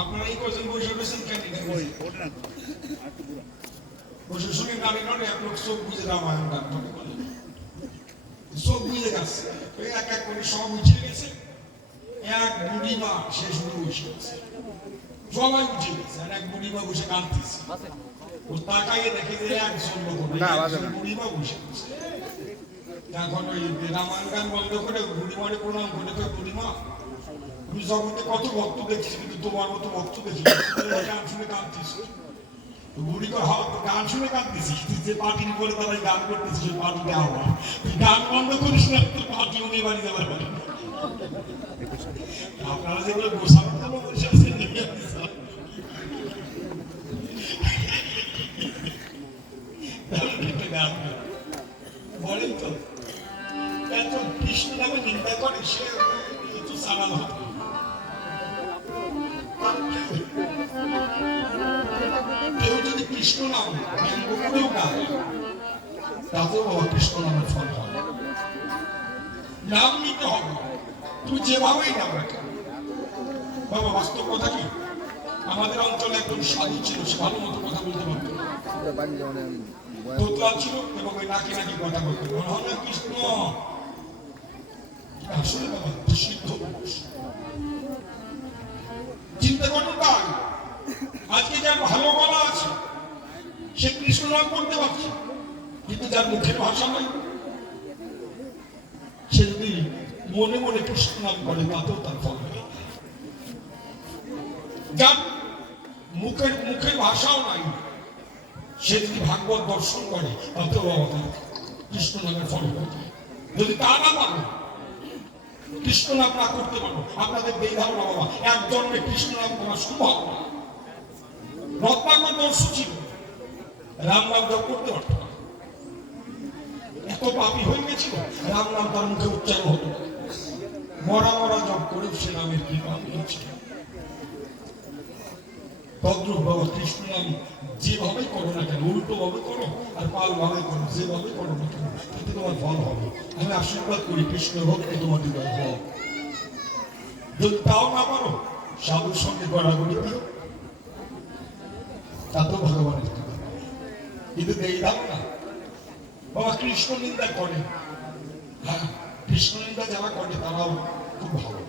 আপনারা এই কজন বসে রয়েছেন কেন? বসে শুনে গাড়ি নয় এক লোক চোখ বুঝে রামায়ণ গান করে, চোখ বুঝে গেছে, এক এক করে সব উঠে গেছে। এক বুড়িমা সে শুনে বসে গেছে, সবাই উঠে গেছে, আর এক বুড়িমা বসে কাঁদতেছে। ও তাকাইয়ে দেখে যে একজন লোক বুড়িমা বসে গেছে। এখন ওই রামায়ণ গান বন্ধ করে বুড়িমারে প্রণাম করে, বুড়িমা তুমি জগতে কত ভক্ত দেখছি, কিন্তু তোমার মতো ভক্ত দেখি গান শুনে কাঁদতিস। বুড়ি কয় হ্যাঁ, গান শুনে কাঁদতেছি, যে পার্টির করে তারাই গান করতেছি, সেই পার্টিটা আমার, তুই গান বন্ধ করিস না, তোর পার্টি উনি বাড়ি যাবার পারে। আপনারা যেগুলো গোসানোর জন্য বসে আছেন বলেন তো, এত কৃষ্ণ নামে নিন্দা করে সে একটু সারাল হতো। কেউ যদি কৃষ্ণ নাম ব্যঙ্গ করেও গায়, তাতেও বাবা কৃষ্ণ নামের ফল হয়। নাম নিতে হবে, তুই যেভাবেই নাম রাখে। বাবা বাস্তব কথা কি, আমাদের অঞ্চলে একজন সাধু ছিল, সে ভালো মতো কথা বলতে পারতো, তোতলা ছিল এবং ওই নাকি নাকি কথা বলতো, মনে হয় না কৃষ্ণ। আসলে বাবা সিদ্ধ পুরুষ। চিন্তা করুন তাই, আজকে যার ভালো গলা আছে সে কৃষ্ণ নাম করতে পারছে, কিন্তু যার মুখের ভাষা নাই, সে যদি মনে মনে কৃষ্ণ নাম করে তাতেও তার ফল হবে। যার মুখের ভাষাও নাই, সে যদি ভাগবত দর্শন করে তাতেও তার কৃষ্ণ নামের ফল হবে। যদি তা না পারো, কৃষ্ণ নাম না করতে পারো, আপনাদের এই ধারণা বাবা এক জন্মে কৃষ্ণ নাম করা সম্ভব না। রত্নাকর দর্শন ছিল, রাম নাম জপ করতে পারত না, এত পাপী হয়ে গেছিল, রাম নাম তার মুখে উচ্চারণ হতো না। মরা মরা জপ করেও সে নামের কি পাপী হয়েছিল। তদ্রূপ বাবা কৃষ্ণ নাম যেভাবে করো না কেন, উল্টো ভাবে করো আর পাল ভাবে করো, যেভাবে করো না কেন, তাতে তোমার ফল হবে। আমি আশীর্বাদ করি কৃষ্ণ ভক্তি তোমার হৃদয় হোক। যদি তাও না পারো, সাধুর সঙ্গে গড়াগড়ি দিও, তাতেও ভগবানের কৃপা। কিন্তু এই ধারণা বাবা কৃষ্ণ নিন্দা করে, হ্যাঁ কৃষ্ণ নিন্দা যারা করে তারাও খুব ভালো।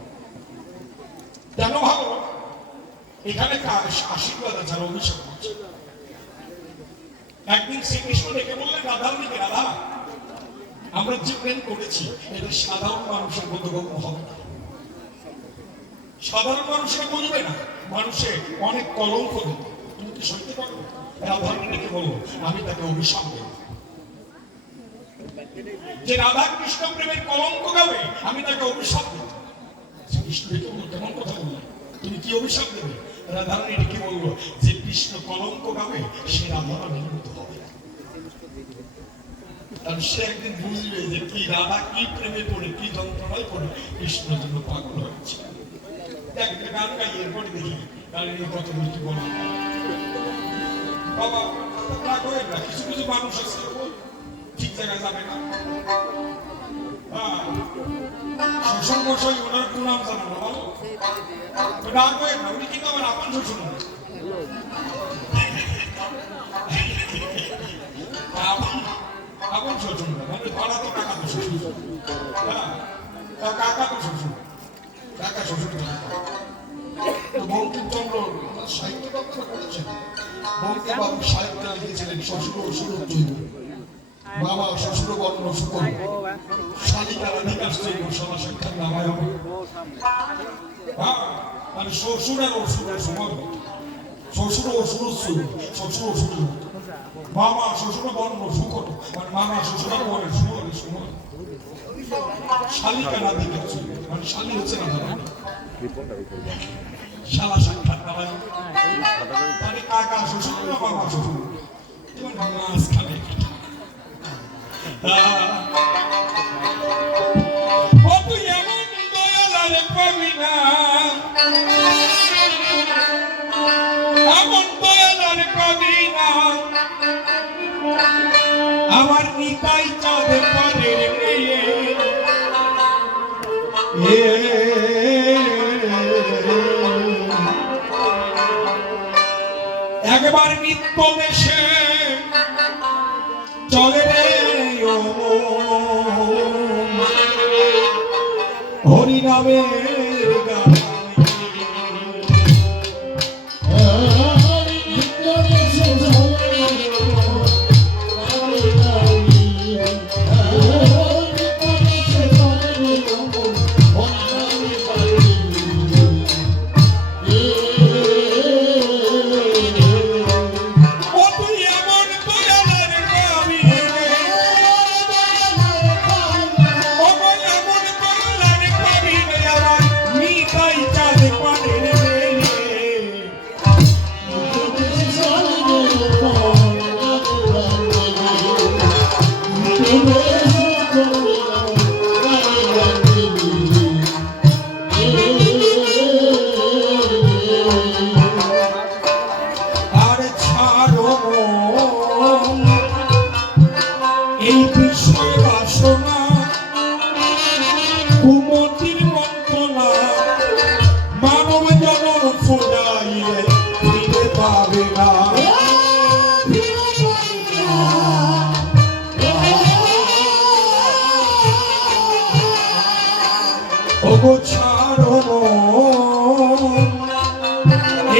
কেন ভালো? এখানে আশীর্বাদ আছে আর অভিশাপ আছে। একদিন শ্রীকৃষ্ণ ডেকে বললেন রাধারানীকে, রাধা আমরা যে প্রেম করেছি এটা সাধারণ মানুষের বোধগম্য হবে না, সাধারণ মানুষের বুঝবে না, মানুষে অনেক কলঙ্ক দেবে, তুমি কি সইতে পারো? রাধারানী ডেকে বলবো আমি তাকে অভিশাপ দেব, যে রাধা কৃষ্ণ প্রেমের কলঙ্ক গাবে আমি তাকে অভিশাপ দেব। শ্রীকৃষ্ণ ডেকে বললো কেমন কথা বললেন, তুমি কি অভিশাপ দেবে? রাধারানী ডেকে বললো যে কৃষ্ণ কলঙ্ক গাবে সে রাধারানী নির্মিত হবে। কারণ সে একদিন বুঝবে যে কি রাধা কি প্রেমে পড়ে, কি যন্ত্রণায় পড়ে কৃষ্ণের জন্য পাগল হয়েছে। একটা গান গাই, এরপরে দেখি গানের এই কত কি বলা। বাবা রাগ হয়ে না, কিছু কিছু মানুষ আছে ঠিক জায়গায় যাবে না। শ্বশুর মশাই ওনার প্রণাম জানানো বলো, রাগ হয়ে না, উনি কিন্তু আমার আপন শ্বশুর না, আপন শ্বশুর না, মানে ভাড়া তো কাকা তো শ্বশুর, হ্যাঁ কাকা তো শ্বশুর, কাকা শ্বশুর। বঙ্কিমচন্দ্র সাহিত্য রচনা করেছেন, বঙ্কিমবাবু সাহিত্য লিখেছিলেন শ্বশুর সুরত জৈব, বাবা শ্বশুর বর্ণ শুকর, শালিকা রাধিকার জৈব সভা সাক্ষাৎ নামায় হবে। হ্যাঁ মানে শ্বশুর আর অসুরের সমান, শ্বশুর অসুর শ্বশুর অসুর, মামা শ্বশুর বর্ণ শুকর মানে মামা শ্বশুর বর্ণের সুরের সমান। শালিকা রাধিকার জৈব মানে শালি হচ্ছে রাধারানী, শালা সাক্ষাৎ নামায় মানে কাকা শ্বশুর না বাবা শ্বশুর, মাঝখানে তুই এমন দয়ালারে পাবি না, এমন দয়ালারে পাবি না, আমার নিতাই চাঁদে পরের মেয়ে, একবার নিত্য দেশে চলে রে হরি নামের গান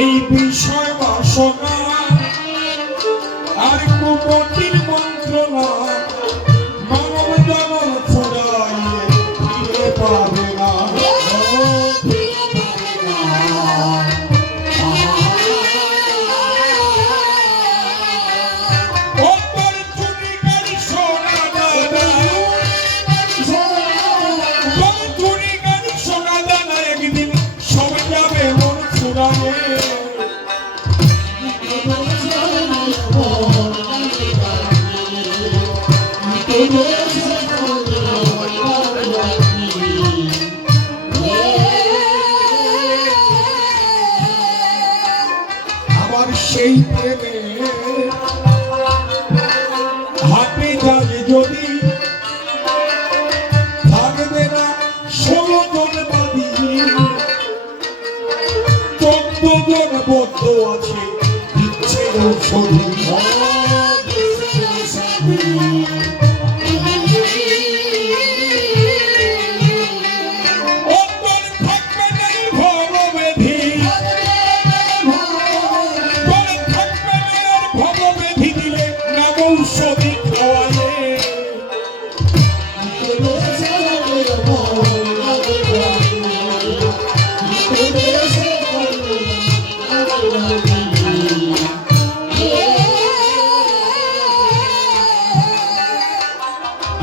এই বিষয় বাসনা আর কুমতির মন্ত্রণা মানব জনম ফুরাইয়ে ফিরে পাবে না সেই প্রেমে হাতে যাবে যদি থাকবে না 16 জন বাদী 14 জন বদ্ধ আছে ইচ্ছে ঔষধি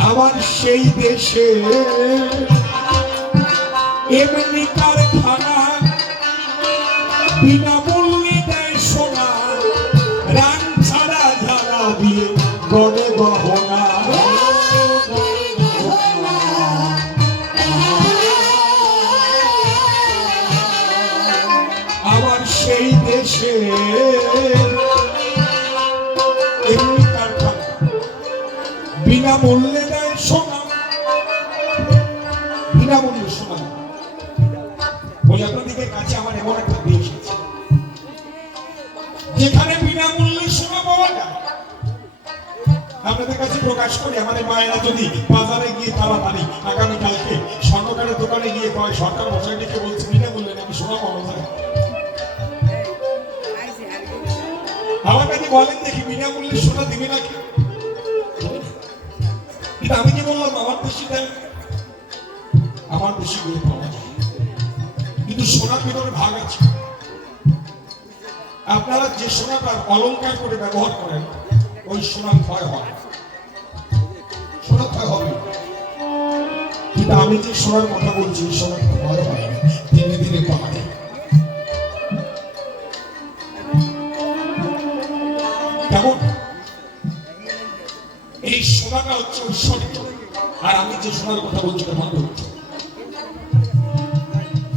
আবার সেই দেশে এমনি কারখানা বিনামূল্যে দেয় সোনা রান ছাড়া ঝাড়া দিয়ে গড়ে গহনা আবার সেই দেশে এমনি কারখানা বিনামূল্যে দেয় সোনা বিনামূল্যে সোনা বলি আপনাদের কাছে আমার এমন একটা দেশ আছে যেখানে বিনামূল্যে সোনা পাওয়া যায় আপনাদের কাছে প্রকাশ করি আমাদের মায়েরা যদি বাজারে গিয়ে তাড়াতাড়ি আগামীকালকে স্বর্ণকারের দোকানে গিয়ে কয় সরকার মশাইটিকে বলছে বিনামূল্যে নাকি সোনা পাওয়া যায় আমার কাছে বলেন দেখি বিনামূল্যে সোনা দিবে নাকি কিন্তু আমি কি বললাম আমার দেশে দেয় আমার দেশে গিয়ে পাওয়া যায় কিন্তু সোনার ভিতরে ভাগ আছে আপনারা যে সোনাটা অলংকার করে ব্যবহার করেন ওই সোনা ক্ষয় হয় সোনা ক্ষয় হবে কিন্তু আমি যে সোনার কথা বলছি সোনা ক্ষয় হয় না ধীরে ধীরে কমে কেমন এই সোনাটা হচ্ছে ঐশ্বর্য আর আমি যে সোনার কথা বলছি এটা মাধুর্য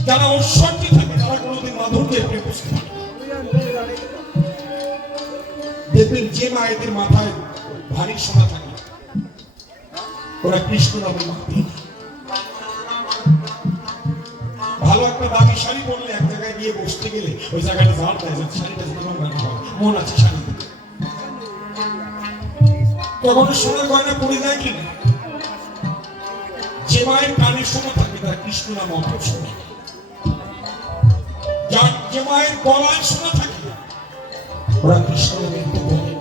যারা ঐশ্বর্য থাকে তারা কোনোদিন মাধুর্যের প্রেম বুঝতে পারে দেখবেন যে মায়েদের মাথায় ভারী সোনা থাকে ওরা কৃষ্ণ নামে মাতি ভালো একটা দামি শাড়ি পরলে এক জায়গায় গিয়ে বসতে গেলে ওই জায়গাটা ঝাড় দেয়, শাড়িটা মন আছে শাড়ি কখনো সোনার গয়না পড়ে যায় কিনা? যে মায়ের কানে শোনা থাকে তার কৃষ্ণ নাম অত শোনা, যার যে মায়ের গলায় শোনা থাকে ওরা কৃষ্ণ নামে বলে।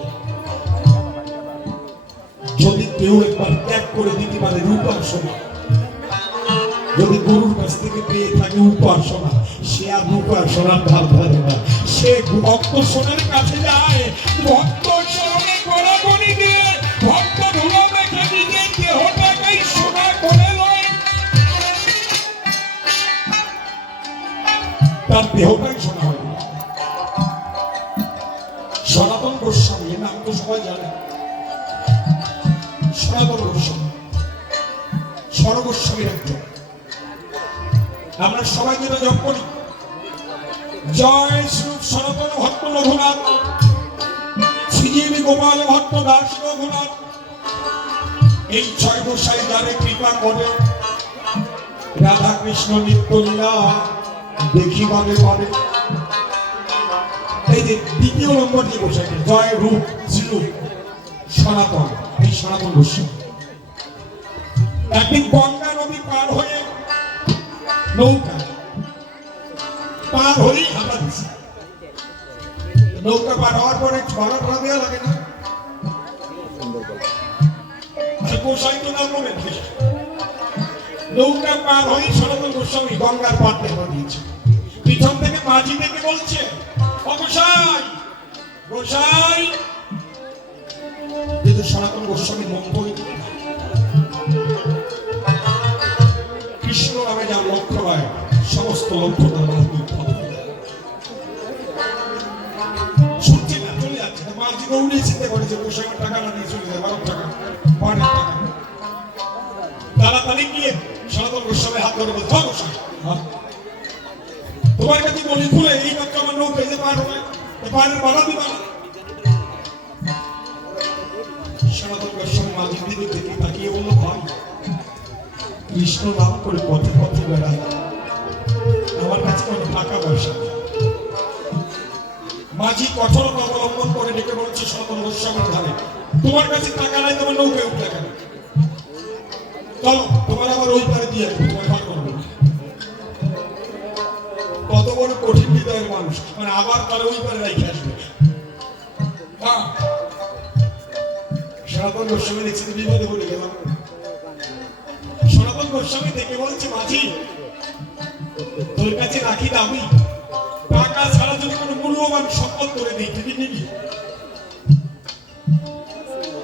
যদি কেউ একবার ত্যাগ করে দিতে পারে রূপার সোনা, যদি গরুর কাছ থেকে পেয়ে থাকে উপার সোনা, সে আর রূপার সোনার ধার ধারে না, সে ভক্ত সোনার কাছে যায়। ভক্ত সোনাকে গড়াগড়ি দিয়ে ভক্ত ধুলো মেখে নিজের দেহটাকেই সোনা করে লয়, তার দেহটাই সোনা হয়। সনাতন গোস্বামী নাম তো সবাই জানে, সনাতন গোস্বামী স্বরগোস্বামীর একজন। আমরা সবাই যেটা জপ করি, জয় শ্রী সনাতন ভক্ত রঘুনাথ, শ্রীজীবী গোপাল ভক্ত দাস রঘুনাথ। এই ছয় গোসাই যারে কৃপা করে, রাধা কৃষ্ণ নিত্য লীলা দেখিবারে পারে। এই যে দ্বিতীয় নম্বর যে গোসাইটা, জয় রূপ শ্রীরূপ সনাতন, এই সনাতন গোস্বামী একদিন গঙ্গা নদী পার হয়ে নৌকা পার হয়েই হাঁটা দিচ্ছে। নৌকা পার হওয়ার পরে ভাড়া দেওয়া লাগে না, গোসাই তো নাম বলে নৌকা পার হয়েই সনাতন গোস্বামী গঙ্গার পার দেখা দিয়েছে। পিছন থেকে মাঝি থেকে বলছে, ও গোসাই গোসাই। কিন্তু সনাতন গোস্বামী মঙ্গল কৃষ্ণ নামে যা লক্ষ্য হয় সমস্ত লক্ষ্য শুনছি না, চলে যাচ্ছে। মাঝি গৌড়ে চিন্তা করেছে গোসাই টাকা না দিয়ে চলে যায়, 12 টাকা 5 টাকা। তাড়াতাড়ি গিয়ে সনাতন গোস্বামী হাত ধরে বলছে, গোসাই তোমার কাছে বলি খুলে এই মাত্র আমার নৌকা যে পার হবে, পাড়ের বাধা দিবা না। সনাতন গোস্বামী মাঝির দিকে দেখে তাকিয়ে বলল, ভাই কৃষ্ণ নাম করে পথে পথে বেড়ায়, আমার কাছে কোনো টাকা পয়সা নেই। মাঝি কঠোরতা অবলম্বন করে ডেকে বলছে সনাতন গোস্বামীর ধারে, তোমার কাছে টাকা নাই, তোমার নৌকায় উঠলে কেন? চলো তোমার আবার ওই পারে দিয়ে আসবো, তোমার ভাগ করবো। কত বড় কঠিন হৃদয়ের মানুষ, মানে আবার তারা ওই পারে রেখে আসবে। সনাতন গোস্বামী দেখছি বিপদে বলে গেল। সনাতন গোস্বামী দেখে বলছে, মাঝি তোর কাছে রাখি দামি, টাকা ছাড়া যদি কোনো মূল্যবান সম্পদ করে দিই তুই নিবি?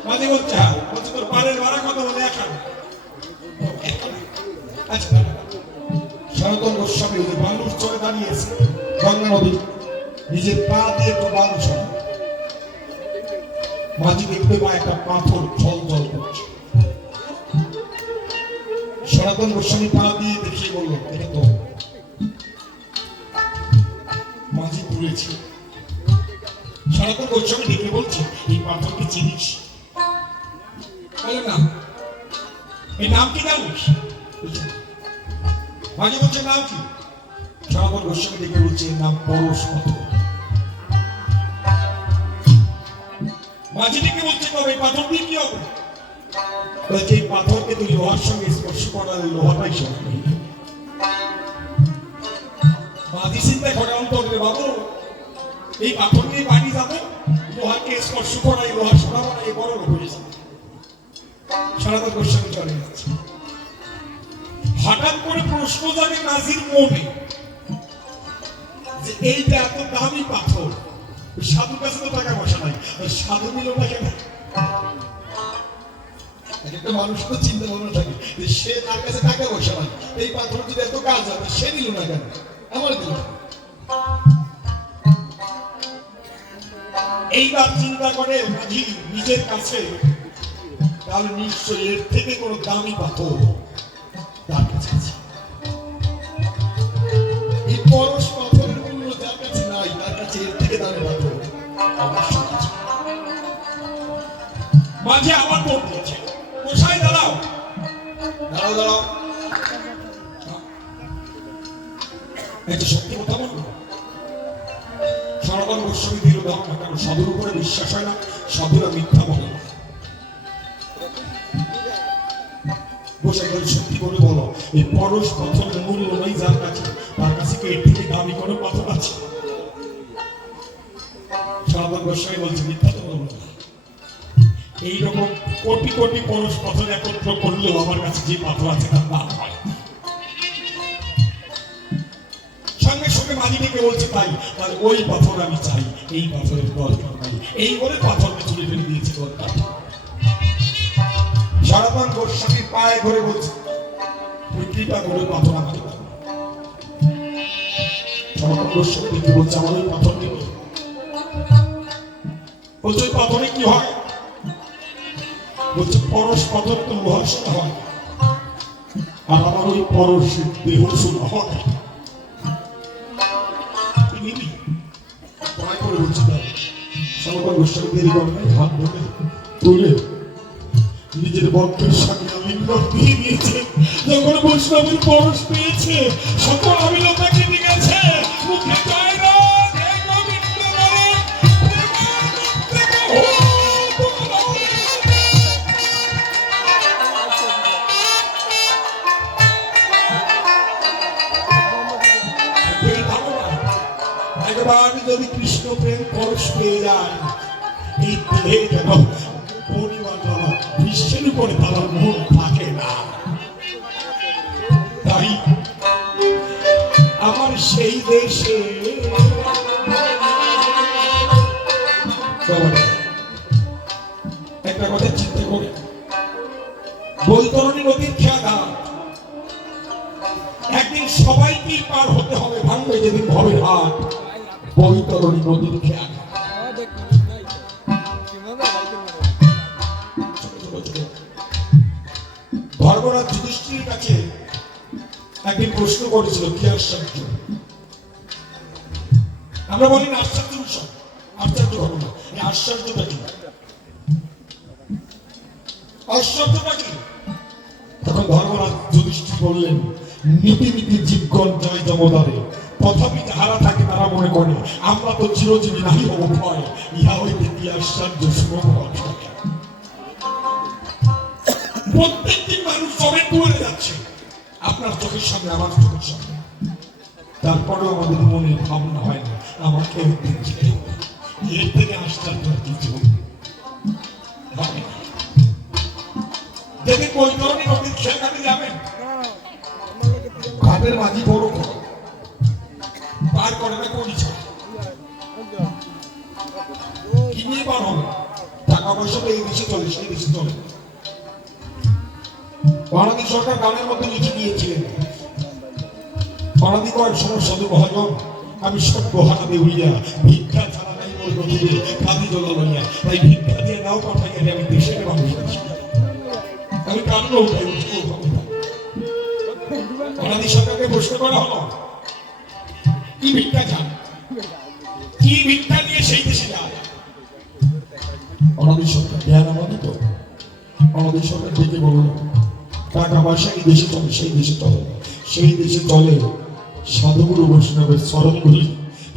মাঝি বলছে, হ্যাঁ। বলছে তোর পাড়ের ভাড়া কত? বলে 1 আনা। আচ্ছা। সনাতন গোস্বামী ওই বালুর চরে দাঁড়িয়েছে গঙ্গা নদী, নিজের পা দিয়ে একটু বালু ছড়া। মাঝি দেখতে পায় একটা পাথর জল জল করছে। সনাতন গোস্বামী পা দিয়ে দেখিয়ে বলল, এটা তো। মাঝি তুলেছে। সনাতন গোস্বামী দেখে বলছে, এই পাথরকে চিনিস? বলে না। এই নাম কি জানিস? মাঝি বলছে, নাম কি? সনাতন গোস্বামী দেখে বলছে, নাম পরশ পাথর। মাঝি দেখে বলছে, তবে এই পাথর দিয়ে কি হবে? বলছে, এই পাথরকে তুই লোহার সঙ্গে স্পর্শ করালে লোহাটাই সঙ্গে। মাঝি চিন্তায় ঘরে অন্তরে, বাবু এই পাথর নিয়ে বাড়ি যাবো, লোহাকে স্পর্শ করাই লোহার সোনা বানাই বড় লোক হয়েছে। সনাতন গোস্বামী চলে যাচ্ছে। হঠাৎ করে প্রশ্ন জাগে মাঝির মনে, যে এইটা এত দামি পাথর, সাধুর কাছে তো টাকা পয়সা নাই, সাধু নিল না কেন? একটা মানুষ তো চিন্তা ভাবনা থাকে যে সে তার কাছে টাকা পয়সা নাই, এই পাথর যদি এত কাজ হবে সে নিল না কেন? আমার দিল। এইবার চিন্তা করে মাঝি নিজের কাছে, তাহলে নিশ্চয়ই এর থেকে কোনো দামি পাথর তার কাছে আছে। এই পরশ পাথরের মূল্য যার কাছে নাই, তার কাছে এর থেকে দামি পাথর অবশ্যই আছে। মাঝি আবার দৌড় দিয়েছে, গোসাই দাঁড়াও দাঁড়াও দাঁড়াও, এটা সত্যি কথা বলবো? সনাতন গোস্বামী দিল ধর্ম কেন সাধুর উপরে বিশ্বাস হয় না, সাধুরা মিথ্যা বলে না। সত্যি করে বলো, এই পরশ পাথরের মূল্য নেই যার কাছে, তার কাছে কি এর থেকে দামি কোনো পাথর আছে? সনাতন গোস্বামী বলছে মিথ্যা তো বলবো না। এইরকম কোটি কোটি পরশ পাথর একত্র করলেও আমার কাছে যে পাথর আছে তার দাম হয়। সঙ্গে সঙ্গে মাঝি ডেকে বলছে তাই, তাহলে ওই পাথর আমি চাই, এই পাথরের দরকার নাই। এই বলে পাথরকে তুলে ফেলে দিয়েছে দরকার। সনাতন গোস্বামীর পায়ে ধরে বলছে তুই কৃপা করে পাথর আমাকে দাও। সনাতন গোস্বামী বলছে আমার ওই পাথর নেবে? বলছে ওই পাথরে কি হয়? বলছে পরশ পাথর তো লোহার সোনা হয়, আর আমার ওই পরশের দেহ সোনা হয়। সনাতন গোস্বামী দেরি করে নাই, হাত ধরে তুলে নিজের বক্ষের সামনে লিঙ্গন দিয়ে দিয়েছে। যখন বৈষ্ণবের পরশ পেয়েছে সকল অবিলতা কেটে গেছে। মুখে জয় রাম জয় গোবিন্দ বলে একবার যদি কৃষ্ণ প্রেম পরশ পেয়ে যায়, এই দেহে যেন পরিবার বিশ্বের উপরে তারা মন থাকে না। তাই আমার সেই দেশে একটা কথা চিন্তা করে, বৈতরণী নদীর খেয়াঘাট একদিন সবাইকে পার হতে হবে, ভাঙবে যেদিন ভবের হাট। বৈতরণী নদীর খেয়াঘাট ধর্মরাজ যুধিষ্ঠিরের কাছে একদিন প্রশ্ন করেছিল কি আশ্চর্য? আমরা বলি না আশ্চর্য বিষয়, আশ্চর্য ঘটনা। আশ্চর্যটা কি? আশ্চর্যটা কি? তখন ধর্মরাজ যুধিষ্ঠির বললেন নীতি নীতি জীবগণ জয় জমদারে, তথাপি যাহারা থাকে তারা মনে করে আমরা তো চিরজীবী নাহি হব ভয়, ইহা হইতে কি আশ্চর্য শুনব। প্রত্যেকদিন মানুষ জমের দুয়ারে যাচ্ছে, আপনার চোখের সামনে আমার চোখের সামনে, তারপরেও আমাদের মনে ভাবনা হয় না আমাকে একদিন ছেড়ে এর থেকে আশ্চর্য কিছু যেদিন বৈতরণী নদীর খেয়াঘাটে যাবেন, ঘাটের মাঝি বড় পার করে না কোন ইচ্ছা কি নিয়ে পার হবে? টাকা পয়সা তো এই দেশে চলে, সেই দেশে চলে। বাংলাদেশ সরকার গানের মধ্যে লিখে দিয়েছিলেন বাঙালি কয়েক সময় সাধু মহাজন আমি সভ্য হারাতে হইয়া ভিক্ষা ছাড়া নাই মোর নদীতে কাঁদি জলা লইয়া, তাই ভিক্ষা দিয়ে নাও পাঠাই আমি দেশের মানুষ আছি। আমি কান্না উঠাই বাংলাদেশ সরকারকে প্রশ্ন করা হলো কি ভিক্ষা চান, কি ভিক্ষা নিয়ে সেই দেশে যায়? বাংলাদেশ সরকার জ্ঞান আমাদিত, বাংলাদেশ সরকার ডেকে বলল টাকা পয়সা এই দেশে চলে, সেই দেশে চলে, সেই দেশে চলে সাধুগুরু বৈষ্ণবের চরণগুলি।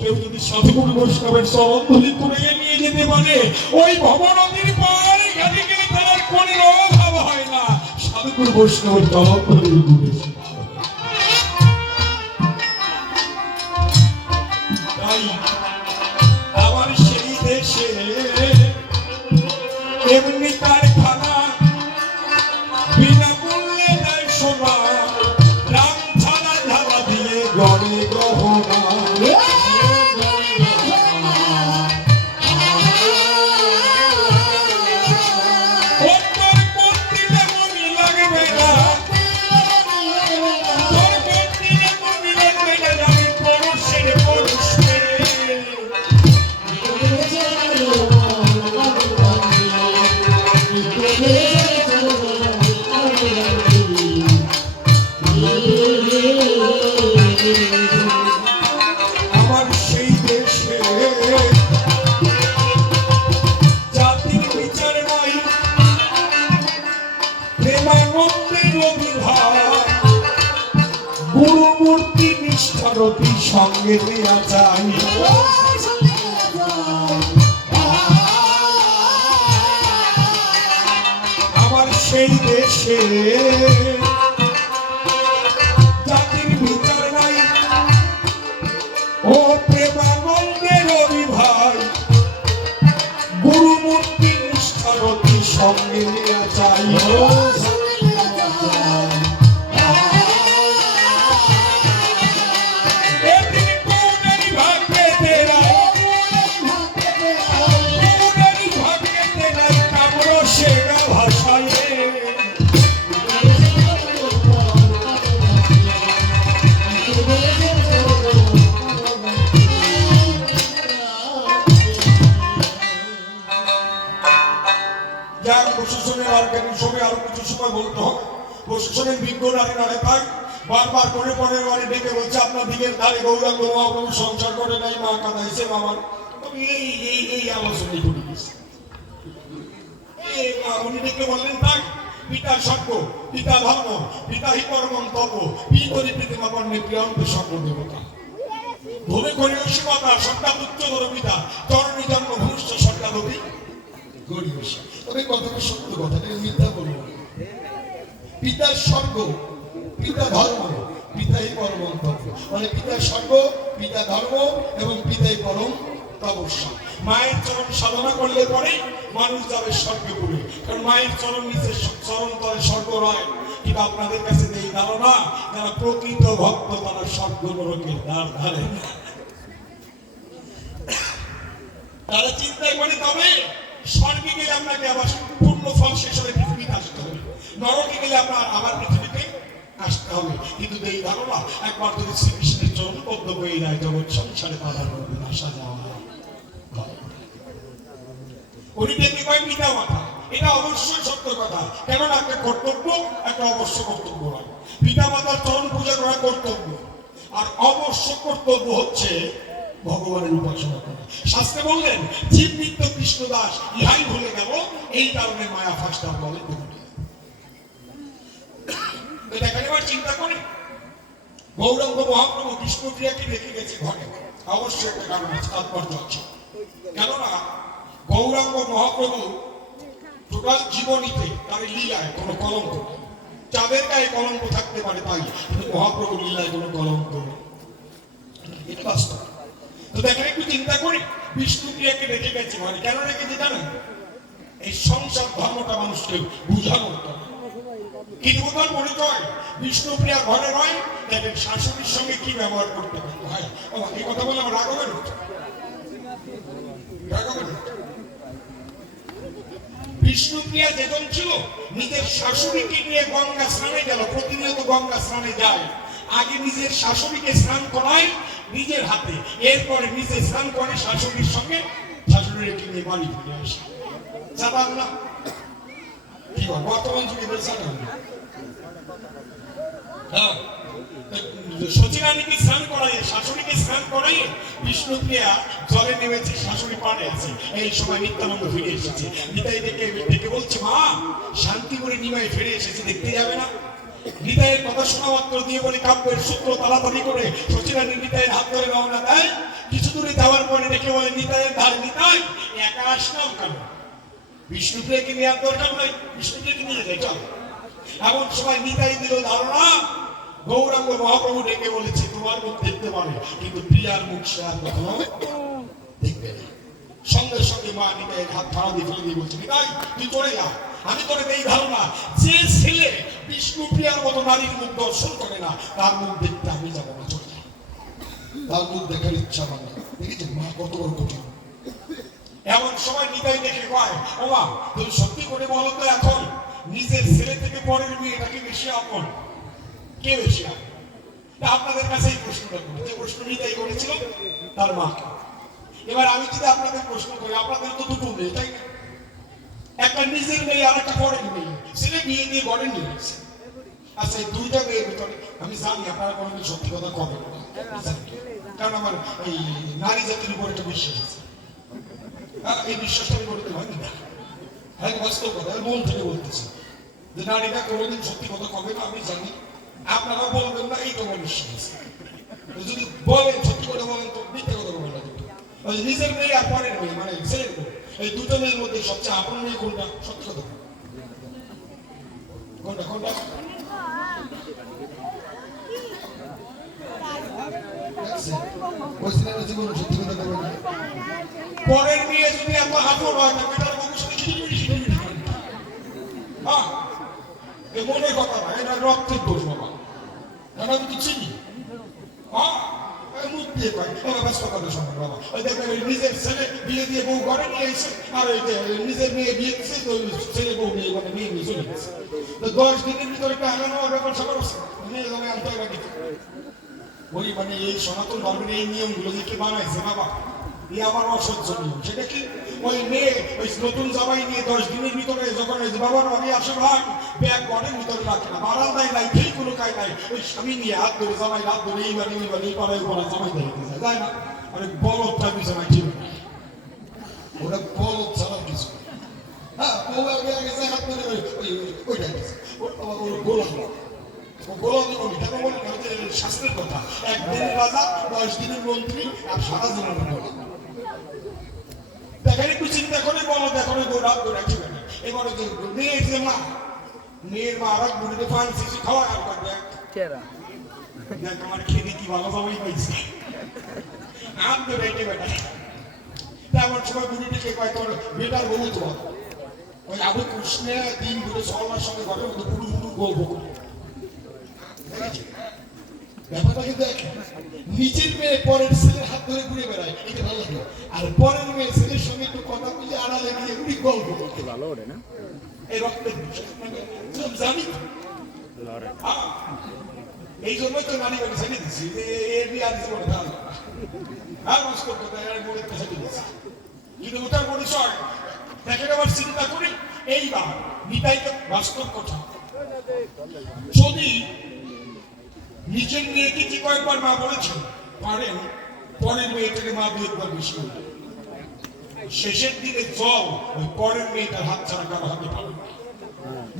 কেউ যদি সাধুগুরু বৈষ্ণবের চরণগুলি করে নিয়ে যেতে পারে ওই ভবনদীর পাড়ে ঘাটে গেলে তার কোনো অভাব হয় না। সাধুগুরু বৈষ্ণবের চরণগুলি তাই আমার সেই দেশে এমনি কারখানা বিনামূল্যে দেয় সোনা, রাম ছাড়া ধারা দিয়ে গড়ে গহনা। গুরুমূর্তি নিষ্ঠারতি সঙ্গে দেয়া চাই, এই দেশে জাতির বিচার নাই ও প্রেমানন্দের রবি ভাই গুরুমূর্তি নিষ্ঠারতি সঙ্গে নিয়ে যাই প্রশাসনের বিজ্ঞ নারী পাই বারবার করে পরের বারে ডেকে বলছে আপনার দিকের ধারে গৌরাঙ্গ মহাপ্রভু সংসার করে নাই মা কাঁদাইছে বাবার আমি এই আলোচনাই করে দিয়েছি। উনি ডেকে বললেন তাই পিতার স্বর্গ পিতা ধর্ম পিতা হি পরমং তপ পিতরি প্রতিমা কর্ণে প্রিয়ন্ত স্বর্গ দেবতা ভূমি করি অসীমতা সত্তা উচ্চতর পিতা চরণী জন্ম ভূমিষ্ঠ সরকার হবি গরিব তবে কথাটা সত্য কথাটা মিথ্যা বলবো পিতার স্বর্গ পিতা ধর্ম পিতাই পরম তপ মানে পিতার স্বর্গ পিতা ধর্ম এবং পিতাই পরম তপস্যা মায়ের চরণ সাধনা করলে পরে মানুষ যাবে স্বর্গে পুরে কারণ মায়ের চরণ নিচে চরণ তলে স্বর্গ নয় কিন্তু আপনাদের কাছে এই ধারণা যারা প্রকৃত ভক্ত তারা স্বর্গ নরকের দ্বার ধারে তারা চিন্তাই করে তবে স্বর্গে গেলে আপনাকে আবার পূর্ণ ফল শেষ হলে পৃথিবীতে আসতে হবে নরকে গেলে আপনার আবার পৃথিবীতে আসতে হবে কিন্তু এই ধারণা একবার যদি শ্রীকৃষ্ণের চরণ পদ্ম বয়ে যায় জগৎ সংসারে তাদের মধ্যে আসা যাওয়া উনি দেখতে কয় পিতা মাতা এটা অবশ্যই সত্য কথা কেননা একটা কর্তব্য একটা অবশ্য কর্তব্য নয় পিতা মাতার চরণ পূজা করা কর্তব্য আর অবশ্য কর্তব্য হচ্ছে ভগবানের উপাসনা করা শাস্ত্রে বললেন জীব নিত্য কৃষ্ণ দাস ইহাই ভুলে গেল এই কারণে মায়া ফাস্টার বলে এবার চিন্তা করে গৌরাঙ্গ মহাপ্রভু বিষ্ণুপ্রিয়াকে রেখে গেছে ঘরে অবশ্যই একটা কারণ আছে তাৎপর্য আছে কেননা গৌরাঙ্গ মহাপ্রভু টোটাল জীবনীতে তার লীলায় কোনো কলঙ্ক নেই চাঁদের গায়ে কলঙ্ক থাকতে পারে তাই কিন্তু মহাপ্রভুর লীলায় কোনো কলঙ্ক নেই এটা বাস্তব তো দেখেন একটু চিন্তা করি বিষ্ণুপ্রিয়াকে রেখে গেছে মানে কেন রেখেছে জানেন এই সংসার ধর্মটা মানুষকে বুঝানো হতো কিন্তু তার পরিচয় বিষ্ণুপ্রিয়া ঘরে নয় দেখেন শাশুড়ির সঙ্গে কি ব্যবহার করতে হয় এই কথা বলে আমার রাগ হবে না বিষ্ণুপ্রিয়া যেজন ছিল নিজের শাশুড়িকে নিয়ে গঙ্গা স্নানে গেল প্রতিনিয়ত গঙ্গা স্নানে যায় আগে নিজের শাশুড়িকে স্নান করায় নিজের হাতে এরপরে নিজে স্নান করে শাশুড়ির সঙ্গে শাশুড়িকে নিয়ে বাড়ি ফিরে আসে চাপান না কি বল বর্তমান যুগে চাপান না সচিরানীকে স্নান করাই শাশুড়িকে স্নান করাই বিষ্ণুপ্রিয়া জলে নেমেছে শাশুড়ি পাড়ে আছে এই সময় নিত্যানন্দ ফিরে এসেছে নিতাই ডেকে বলছে মা শান্তি করে নিমাই ফিরে এসেছে দেখতে যাবে না নিতাইয়ের কথা শোনা মাত্র দিয়ে বলি কাব্যের সূত্র তাড়াতাড়ি করে সচিরানী নিতাইয়ের হাত ধরে রওনা দেয় কিছু দূরে যাওয়ার পরে ডেকে বলে নিতাইয়ের ধার নিতাই একা আসলাম কেন বিষ্ণুপ্রিয়াকে নেওয়ার দরকার নাই বিষ্ণুপ্রিয়াকে নিয়ে যাই চল এমন সময় নিতাই দিল ধারণা গৌরাঙ্গ মহাপ্রভু ডেকে বলেছে তোমার মুখ দেখতে পারে কিন্তু প্রিয়ার মুখ সে আর কখনো দেখবে না সঙ্গে সঙ্গে মা নিতাইয়ের হাত ধরা দিয়ে ফেলে দিয়ে বলছে নিতাই তুই চলে যা আমি তোরে এই ধারণা যে ছেলে বিষ্ণুপ্রিয়ার মতো নারীর মুখ দর্শন করে না তার মুখ দেখতে আমি যাবো না চলে যা তার মুখ দেখার ইচ্ছা মানে দেখেছেন মা কত বড় কঠিন এমন সময় নিতাই দেখে কয় ও মা তুমি সত্যি করে বলো তো এখন নিজের ছেলে থেকে পরের মেয়েটাকে বেশি আপন কে বেশি আপন আপনাদের কাছে এই প্রশ্নটা করি যে প্রশ্ন নিতাই করেছিল তার মাকে এবার আমি যদি আপনাদের প্রশ্ন করি আপনাদের তো দুটো মেয়ে তাই না একটা নিজের মেয়ে আর একটা পরের মেয়ে ছেলে বিয়ে দিয়ে ঘরে নিয়ে গেছে আচ্ছা এই দুইটা মেয়ের ভিতরে আমি জানি আপনারা কোনোদিন সত্যি কথা কবে কারণ আমার এই নারী জাতির উপর একটা বিশ্বাস আছে এই বিশ্বাসটা আমি করতে হয়নি না হ্যাঁ বাস্তব কথা মন থেকে বলতেছি যে নারীরা কোনোদিন সত্যি কথা কবে না আমি জানি আপনারা বলবেন না এই তোমার বিশ্বাস যদি বলেন সত্যি কথা বলেন তো মিথ্যে কথা বলবেন না নিজের মেয়ে আর পরের মেয়ে মানে ছেলের মেয়ে এই দুটো মেয়ের মধ্যে সবচেয়ে আপন মেয়ে কোনটা সত্যি কথা কোনটা কোনটা পরের মেয়ে যদি এত হাফর হয় না বেটার মানুষ হ্যাঁ এ মনে কথা না এটা রক্তের দোষ বাবা এটা আমি কি চিনি হ্যাঁ মুখ দিয়ে পাই বাবা ব্যস্ত কথা শোনো বাবা ওই দেখবেন নিজের ছেলে বিয়ে দিয়ে বউ ঘরে নিয়ে এসে আর ওই নিজের মেয়ে বিয়ে দিচ্ছে তো ছেলে বউ নিয়ে মানে মেয়ে নিয়ে চলে গেছে তো 10 দিনের ভিতরে একটা হারানো ব্যাপার সবার নিয়ে যাবে আনতে হবে ওই মানে এই সনাতন ধর্মের এই নিয়মগুলো যে কে বানাইছে বাবা এই আমার অসহ্য নিয়ম সেটা কি ওই মেয়ে ওই নতুন জামাই নিয়ে 10 দিনের ভিতরে যখন বাবার আমি আসে ভাই ব্যাগ ঘরের ভিতরে রাখে না বারান্দায় নাই ঠিক কোনো কাজ নাই ওই স্বামী নিয়ে হাত ধরে জামাই হাত ধরে এইবার এই পাড়ায় উপরে জামাই দেখতে যায় তাই না অনেক বলদটা বিছানায় ঠিক ওটা বলদ ছাড়া কিছু হ্যাঁ বউ আগে আগে যায় হাত ধরে ওইটা ওর গোলা শাস্ত্রের কথা একদিনের রাজা 10 দিনের মন্ত্রী আর সারা জীবনের দেখেন একটু চিন্তা করে বলো দেখো দৌড়াচ্ছি এবারে মেয়ের যে মা মেয়ের মা আর এক বুড়িতে পানি শিশু খাওয়ায় আর দেখ আমার খেতে কি ভালো ভাবেই পাইছি আম তো রেটে বেটা তেমন সময় বুড়িটিকে কয় তোর বেটার বউ তো ওই আবু কৃষ্ণে দিন ঘুরে সবার সঙ্গে ঘরের মধ্যে পুরু পুরু গল্প করে ব্যাপারটাকে দেখ নিজের মেয়ে পরের ছেলের হাত ধরে ঘুরে বেড়ায় এটা ভালো লাগে আর পরের মেয়ে ছেলের সঙ্গে একটু কথা বলে আড়ালে গিয়ে উনি গল্প করতে ভালো ওরে না এই রক্তের জানি এই জন্য তো নারী বাড়ি ছেড়ে দিচ্ছি এর বিয়ে আর জীবনে তাহলে আর মাস করতে মনে ছেড়ে দিচ্ছি কিন্তু ওটার পরিচয় দেখেন আবার চিন্তা করি এইবার নিতাইকে বাস্তব কথা যদি নিজের মেয়েকে কি কয়েকবার মা বলেছেন পারেন পরের মেয়েটাকে মা দুই একবার বেশি শেষের দিকে জল ওই পরের মেয়েটার হাত ছাড়া কারো হাতে পাবে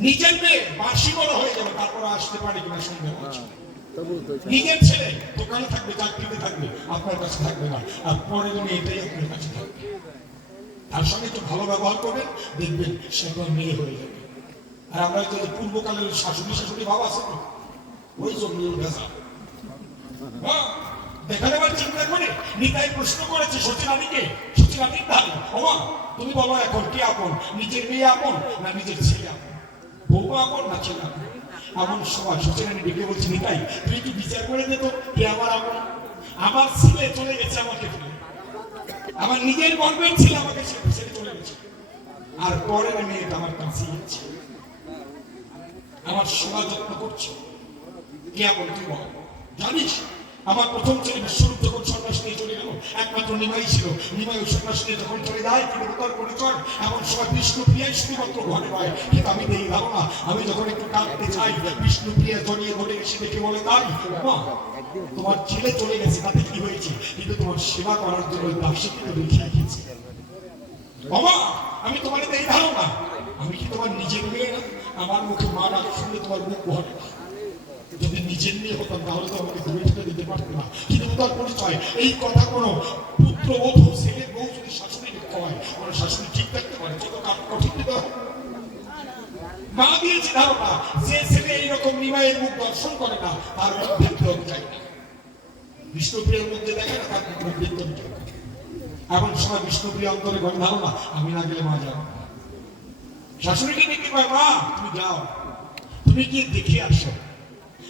নিজের মেয়ে বাসি বড় হয়ে যাবে তারপর আসতে পারে কিনা সন্দেহ আছে নিজের ছেলে দোকানে থাকবে চাকরিতে থাকবে আপনার কাছে থাকবে না আর পরের মেয়েটাই আপনার কাছে থাকবে তার সঙ্গে একটু ভালো ব্যবহার করবেন দেখবেন সে মেয়ে হয়ে যাবে আর আমরা যে পূর্বকালের শাশুড়ি ভাব আছে তো ওই জন্য ভেজা দেখার আবার চিন্তা করে নিতাই প্রশ্ন করেছে সচিনাদিকে সচিনাদির ধারে ওমা তুমি বলো এখন কে আপন নিজের মেয়ে আপন না নিজের ছেলে আপন বউ আপন না ছেলে আপন এমন সময় সচিনাদি ডেকে বলছে নিতাই তুই কি বিচার করে দে তো কে আমার আপন আমার ছেলে চলে গেছে আমাকে ফেলে আমার নিজের গর্বের ছেলে আমাকে ছেড়ে চলে গেছে আর পরের মেয়েটা আমার কাছে আছে আমার সেবা যত্ন করছে কে আপন তুই বল জানিস আমার প্রথম ছেলে বিশ্বরূপ যখন সন্ন্যাস নিয়ে চলে গেল একমাত্র নিমাই ছিল নিমাই ওই সন্ন্যাস নিয়ে যখন চলে যায় কিন্তু তার পরিচয় এমন সময় বিষ্ণুপ্রিয়াই শুধুমাত্র ঘরে নয় কিন্তু আমি এই ধারণা আমি যখন একটু কাঁদতে চাই বিষ্ণুপ্রিয়া জড়িয়ে ধরে এসে দেখে বলে তাই মা তোমার ছেলে চলে গেছে তাতে কি হয়েছে কিন্তু তোমার সেবা করার জন্য ওই দাসীকে তো রেখে রেখেছে বাবা আমি তোমার এই ধারণা আমি কি তোমার নিজের মেয়ে না আমার মুখে মা ডাক শুনলে তোমার মুখ ভরে যদি নিজের মেয়ে হতাম তাহলে তো আমাকে দূরে ঠেলে দিতে পারতো না কিন্তু তার পরিচয় এই কথা কোনো পুত্রবধূ ছেলে বউ যদি শাশুড়িকে খাওয়ায় আমার শাশুড়ি ঠিক থাকতে পারে যত কঠিন মা দিয়েছে ধারণা যে ছেলে এইরকম নিমাইয়ের মুখ দর্শন করে না তার মুখ দেখতে হবে চাই না বিষ্ণুপ্রিয়ার মধ্যে দেখে না তার মুখ দেখতে হবে এমন সময় বিষ্ণুপ্রিয়া অন্তরে ঘরে ধারণা আমি না গেলে মা যাও শাশুড়িকে ডেকে কয় মা তুমি যাও তুমি গিয়ে দেখে আসো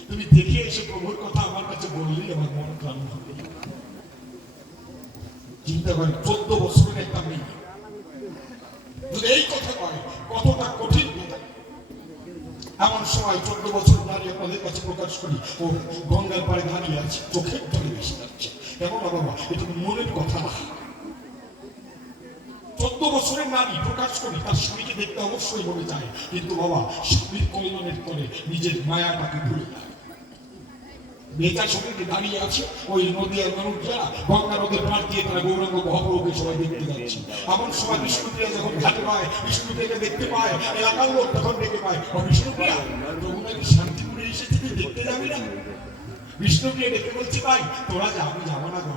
তুমি দেখে এসে প্রভুর কথা আমার কাছে বললেই আমার মন প্রাণ হবে চিন্তা করেন 14 বছরের একটা মেয়ে যদি এই কথা কয় কতটা কঠিন এমন সময় 14 বছর দাঁড়িয়ে আপনাদের কাছে প্রকাশ করি ও গঙ্গার পাড়ে দাঁড়িয়ে আছে চোখের জলে ভেসে যাচ্ছে কেমন বাবা এটা মনের কথা না 14 বছরের নারী প্রকাশ করি তার স্বামীকে দেখতে অবশ্যই মনে যায় কিন্তু বাবা স্বামীর কল্যাণের করে নিজের মায়াটাকে ভুলে যায় মেয়েটা সঙ্গে দাঁড়িয়ে আছে ওই নদী আর মানুষরা গঙ্গা নদীর পার দিয়ে তারা গৌরাঙ্গ মহাপ্রভুকে সবাই দেখতে যাচ্ছে এমন সময় বিষ্ণুপ্রিয়া যখন ঘাটে পায় বিষ্ণুপ্রিয়াকে দেখতে পায় এলাকার লোক তখন দেখতে পায় ও বিষ্ণুপ্রিয়া প্রভু নাকি শান্তিপুরে এসেছে তুই দেখতে যাবি না বিষ্ণুপ্রিয়া দেখতে বলছি ভাই তোরা যা আমি যাবো না গো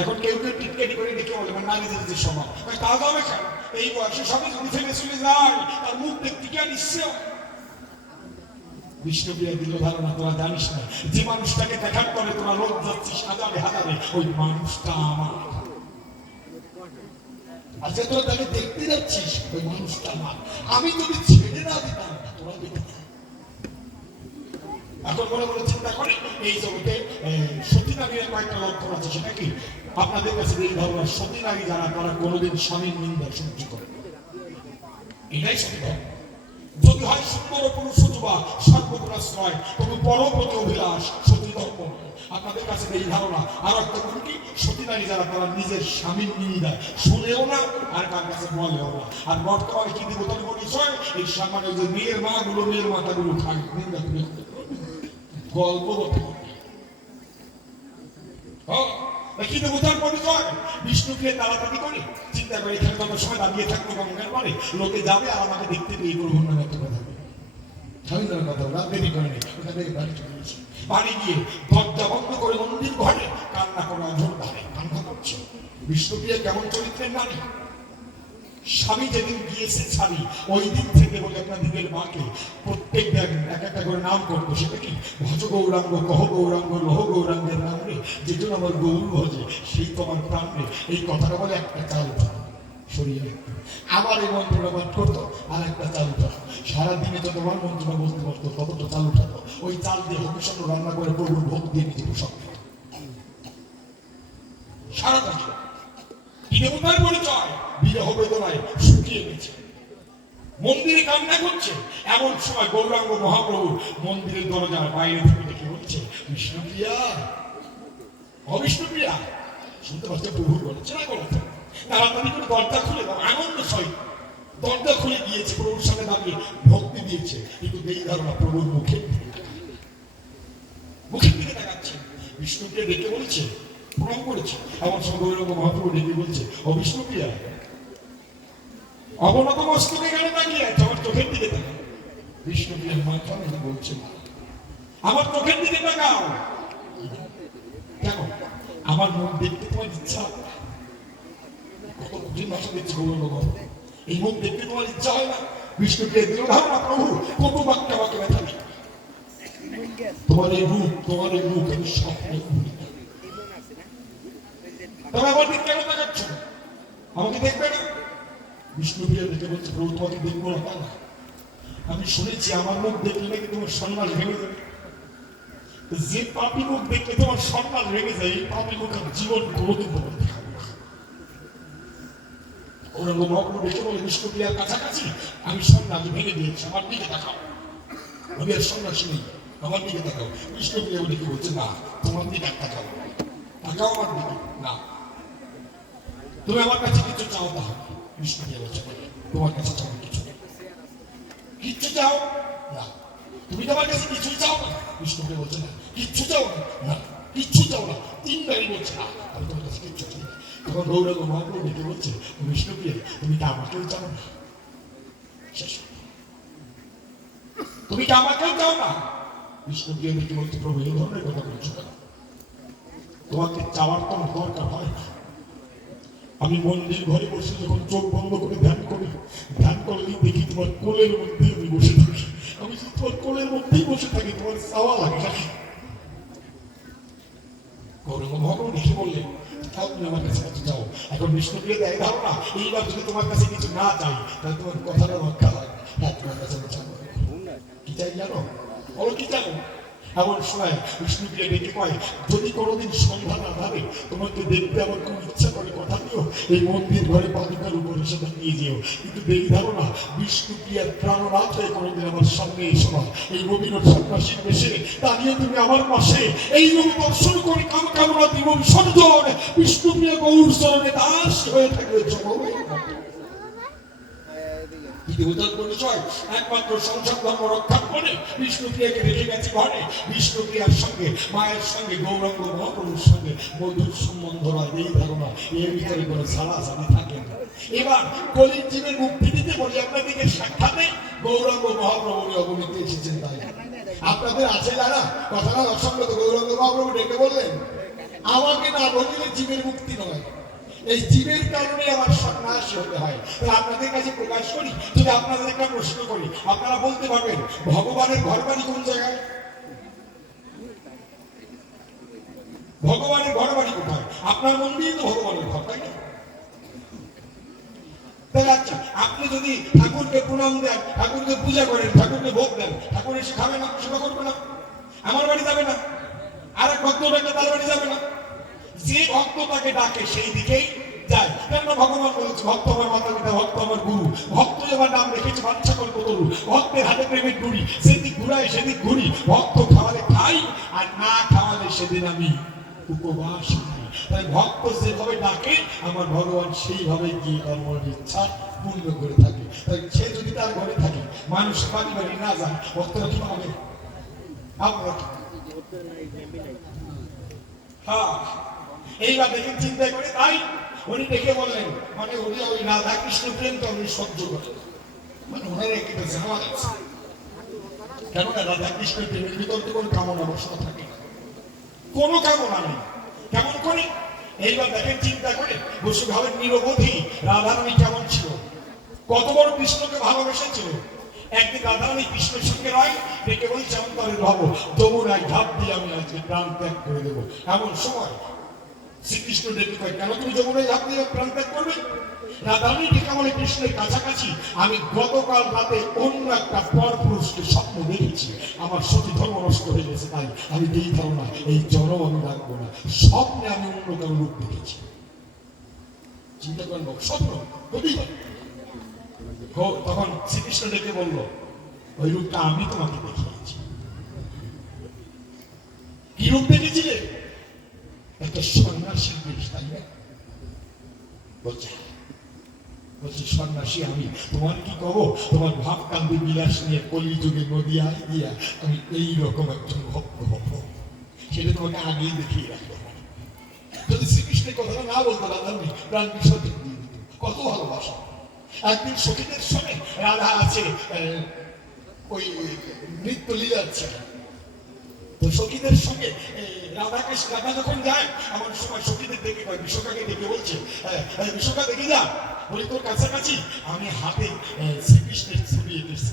এখন কেউ কেউ টিটকেটি করে দেখে বলে মানে নারীদের যে স্বভাব তা যাবে কেন এই বয়সে সবাই যদি ফেলে চলে যায় তার মুখ দেখতে কি আর ইচ্ছে বিষ্ণুপ্রিয়া দিল ধারণা, তোরা জানিস না যে মানুষটাকে দেখার পরে তোরা রোজ যাচ্ছিস হাজারে হাজারে, ওই মানুষটা আমার। আচ্ছা তোরা তাকে দেখতে যাচ্ছিস, ওই মানুষটা আমার। আমি যদি ছেড়ে না দিতাম তোরা দেখতে। এখন মনে মনে চিন্তা করে এই জগতে সতী নারীর কয়েকটা লক্ষণ আছে, সেটা কি? আপনাদের কাছে এই ধারণা, সতী নারী যারা তারা কোনোদিন স্বামীর নিন্দা সহ্য করে, এটাই সতী ধর্ম। যদি হয় সুন্দর পুরুষ অথবা সর্বগুণাশ্রয়, তবু পরপতি অভিলাষ সতী ধর্ম। আপনাদের কাছে এই ধারণা। আর একটা কি, সতী নারী যারা তারা নিজের স্বামীর নিন্দা শুনেও না আর তার কাছে বলেও না। আর বর্তমানে কি দেবতার পরিচয়? এই সামান্য যে মেয়ের মাগুলো, মেয়ের মাতাগুলো খায় নিন্দা করে গল্প করতে কি দেবতার পরিচয়? বিষ্ণুকে তাড়াতাড়ি করে চিন্তা করে এখানে কত সময় দাঁড়িয়ে থাকবো গঙ্গার পরে, লোকে যাবে আর আমাকে দেখতে পেয়ে গ্রহণ নামে একটা কথা বলে। স্বামীর কথা রাত দেরি করে নেই, ওখান থেকে বাড়ি চলে গেছি। বাড়ি গিয়ে দরজা বন্ধ করে মন্দির ঘরে কান্না করে অঝোর ধারে কান্না করছে। বিষ্ণুপ্রিয়া কেমন চরিত্রের নারী! স্বামী যেদিন গিয়েছে ছাড়ি, ওই দিন থেকে বলে আপনাদের মাকে প্রত্যেক দিন এক একটা করে নাম করতো। সেটা কি? ভজ গৌরাঙ্গ, কহ গৌরাঙ্গ, লহ গৌরাঙ্গের নাম রে, যেজন আমার গৌর ভজে সেই তোমার প্রাণ রে। এই কথাটা বলে একটা চাল সরিয়ে আমার এই মন্ত্রটা পাঠ করতো, আর একটা চাল উঠাতো। সারাদিনে তো তোমার মন্ত্রটা বলতে পারতো, ততটা চাল উঠাতো। ওই চাল দিয়ে হবিষ্য রান্না করে প্রভুর ভোগ দিয়ে নিজে পোশাক সারা থাকতো। দেবতার পরিচয় বিরহ বেদনায় শুকিয়ে গেছে, মন্দিরে কান্না করছে। এমন সময় গৌরাঙ্গ মহাপ্রভু মন্দিরের দরজার বাইরে থেকে ডেকে বলছে, বিষ্ণুপ্রিয়া, অবিষ্ণুপ্রিয়া। শুনতে পাচ্ছে প্রভুর বলেছে না বলতে, তাড়াতাড়ি করে দরজা খুলে দাও। আনন্দ সহিত দরজা খুলে দিয়েছে, প্রভুর সামনে দাঁড়িয়ে ভক্তি দিয়েছে। কিন্তু এই ধারণা প্রভুর মুখের দিকে তাকাচ্ছে। বিষ্ণুকে ডেকে বলছে, প্রণাম করেছে। আমার সঙ্গে গৌরাঙ্গ মহাপ্রভু ডেকে বলছে, ও বিষ্ণুপ্রিয়া, অবনত মস্তকে গেলে তাকিয়ে আছে, আমার চোখের দিকে তাকাও। বিষ্ণুপ্রিয়ার মাথা বলছে, আমার চোখের দিকে তাকাও। কেন? আমার মুখ দেখতে তোমার ইচ্ছা? কত কঠিন ভাষা দিচ্ছে গৌরাঙ্গ মহাপ্রভু। এই মুখ দেখতে তোমার ইচ্ছা হয় না? বিষ্ণুপ্রিয়া দিল ধারণা, প্রভু কত বাক্যে আমাকে ব্যথা দিই। তোমার এই রূপ আমি স্বপ্নে ভুলি। তবে আমার দিক কেন তাকাচ্ছ? আমাকে দেখবে না? বিষ্ণুপ্রিয়া দেখে বলছে, প্রভু তোমাকে দেখবো না তা না, আমি শুনেছি আমার মুখ দেখলে নাকি তোমার সন্ন্যাস ভেঙে যাবে। যে পাপি মুখ দেখলে তোমার সন্ন্যাস ভেঙে যায়, এই পাপি মুখ আর জীবন কোনোদিন তোমার দেখাবো না। ওরা মহাপ্রভু দেখে বলে, বিষ্ণুপ্রিয়ার কাছাকাছি আমি সন্ন্যাস ভেঙে দিয়েছি, আমার দিকে দেখাও। আমি আর সন্ন্যাসী নেই, আমার দিকে দেখাও। বিষ্ণুপ্রিয়া বলে কি বলছে, না তোমার দিকে তাকাও, তাকাও আমার দিকে। না, তুমি আমার কাছে কিছু চাও তাহলে। বিষ্ণুপ্রিয়া বলছে, তোমার কাছে চাও কিছু? কিচ্ছু চাও না? তুমি তোমার কাছে কিছুই চাও না? বিষ্ণুপ্রিয়া বলছে, না কিচ্ছু চাও না, কিচ্ছু চাও না। তিনবারই বলছে, না আমি তোমার কাছে কিচ্ছু চাই না। তখন গৌরাঙ্গ মহাপ্রভু ডেকে বলছে, বিষ্ণুপ্রিয়া, তুমি কি আমাকেও চাও না? তুমি কি আমাকেও চাও না? বিষ্ণুপ্রিয়া ডেকে বলছে, প্রভু এই ধরনের কথা বলছো কেন? তোমাকে চাওয়ার কোনো দরকার হয় না। আমি মন্দির ঘরে বসে যখন চোখ বন্ধ করে ধ্যান করলেই দেখি তোমার কোলের মধ্যে আমি বসে থাকি। আমি তোমার কোলের মধ্যেই বসে থাকি, তোমার চাওয়া লাগে না। গৌরাঙ্গ মহাপ্রভু দেখে বললেন, তাও তুমি আমার কাছে কিছু চাও। এখন বিষ্ণুপ্রিয়া দেয় ধারণা, এইবার যদি তোমার কাছে কিছু না চাই তাহলে তোমার কথাটা রক্ষা হয়। হ্যাঁ, তোমার কাছে কি চাই জানো? বলো কি চাও? এমন সময় বিষ্ণুপ্রিয়া ডেকে কয়, যদি কোনোদিন সন্ধ্যা না ধারে তোমাকে দেখতে আমার খুব ইচ্ছা করে, কথা দিও এই মন্দির ঘরে পাদুকার উপরে সেটা নিয়ে যেও। কিন্তু দেরি ধারণা, বিষ্ণুপ্রিয়ার প্রাণনাথ হয়ে কোনোদিন আমার সামনে এসো না। এই নবীন সন্ন্যাসীর বেশে দাঁড়িয়ে তুমি আমার পাশে এই রূপ দর্শন করে কামনা দিব বিসর্জন। বিষ্ণুপ্রিয়া গৌর চরণে দাস হয়ে থাকবে জগৎ। দেবতার পরিচয় একমাত্র সংসার ধর্ম রক্ষা করে বিষ্ণুপ্রিয়াকে রেখে গেছে ঘরে। বিষ্ণুপ্রিয়ার সঙ্গে মায়ের সঙ্গে গৌরাঙ্গ মহাপ্রভুর সঙ্গে মধুর সম্বন্ধ হয়। এই ধারণা এর ভিতরে কোনো সালাসালি থাকে না। এবার কলির জীবের মুক্তি দিতে বলি আপনাদেরকে সাক্ষাতে গৌরাঙ্গ মহাপ্রভুর অবনীতে এসেছেন। তাই আপনাদের আছে যারা কথাটা অসঙ্গত, গৌরাঙ্গ মহাপ্রভু ডেকে বললেন, আমাকে না বললে জীবের মুক্তি নয়। এই জীবের কারণে আমার সন্ন্যাস হতে হয়। তাহলে আপনাদের কাছে প্রকাশ করি, যদি আপনাদের একটা প্রশ্ন করি, আপনারা বলতে পারবেন ভগবানের ঘর বাড়ি কোন জায়গায়? ভগবানের ঘর বাড়ি কোথায়? আপনার মন্দিরই তো ভগবানের ঘর, তাই না? তাহলে আচ্ছা, আপনি যদি ঠাকুরকে প্রণাম দেন, ঠাকুরকে পূজা করেন, ঠাকুরকে ভোগ দেন, ঠাকুর এসে খাবে না, সেবা করবে না? আমার বাড়ি যাবে না? আর এক ভক্ত ডাকে তার বাড়ি যাবে না? যে ভক্ত তাকে ডাকে সেই দিকেই যায়। কেন? ভগবান বলেছে ভক্ত আমার মাতা পিতা, ভক্ত আমার গুরু। ভক্ত এবার নাম রেখেছে বাচ্চা কল্পতরু। ভক্তের হাতে প্রেমের ডুরি, সেদিক ঘুরাই সেদিক ঘুরি। ভক্ত খাওয়ালে খাই, আর না খাওয়ালে সেদিন আমি উপবাস করি। তাই ভক্ত যেভাবে ডাকে আমার ভগবান সেইভাবে গিয়ে তার মনের ইচ্ছা পূর্ণ করে থাকে। তাই সে যদি তার ঘরে থাকে, মানুষ বাড়ি বাড়ি না যায়, ভক্তরা কি পাবে? আপনারা হ্যাঁ, এইবার দেখেন চিন্তা করে, তাই উনি দেখে বললেন, মানে উনি ওই রাধা কৃষ্ণ প্রেমটা উনি সহ্য করেন, মানে ওনার একটা জামাত আছে। কেননা রাধা কৃষ্ণের প্রেমের ভিতর তো কোনো কামনা বসা থাকে না, কোনো কামনা নেই। কেমন করে? এইবার দেখেন চিন্তা করে, বসে ভাবেন নিরবধি রাধারানী কেমন ছিল, কত বড় কৃষ্ণকে ভালোবেসেছিল। একদিন রাধারানী কৃষ্ণের সঙ্গে নয়, ডেকে বলছে অন্তরে রব, যমুনায় ঝাঁপ দিয়ে আমি আজকে প্রাণ ত্যাগ করে দেবো। এমন সময় শ্রীকৃষ্ণ ডেকে কয়, কেন তুমি যমুনায় ঝাঁপ দিয়ে প্রাণ ত্যাগ করবে? রাধারানী ডেকে বলে, কৃষ্ণের কাছাকাছি আমি গতকাল রাতে অন্য একটা পর পুরুষকে স্বপ্ন দেখেছি, আমার সতী ধর্ম নষ্ট হয়ে গেছে, তাই আমি এই ধারণা, এই জন্ম আমি রাখবো না। স্বপ্নে আমি অন্য কারো রূপ দেখেছি। চিন্তা করেন, স্বপ্ন হতেই পারে। তখন শ্রীকৃষ্ণ ডেকে বলল, ওই রূপটা আমি তোমাকে দেখিয়েছি। কি রূপ দেখেছিলে? একটা সন্ন্যাসীর বেশ, তাই না? বলছে সন্ন্যাসী আমি, তোমার কি কব, তোমার ভাব কান্দি বিলাস নিয়ে কলিযুগে নদিয়ায় দিয়া আমি এইরকম একজন ভক্ত হব, সেটা তোমাকে আগেই দেখিয়ে রাখবো। যদি শ্রীকৃষ্ণের কথাটা না বলতো, রাধারানী প্রাণ বিসর্জন দিয়ে দিত। কত ভালোবাসা! একদিন সখীদের সঙ্গে রাধা আছে, ওই নৃত্য লীলাচ্ছে, তো সখীদের সঙ্গে রাধা যখন যায়, আমার সময় সখীদের দেখে কয়, বিশ্বকাকে দেখে বলছে, বিশ্বকা দেখে যা, বলি তোর কাছাকাছি আমি হাতে শ্রীকৃষ্ণের ছবি এঁকেছি।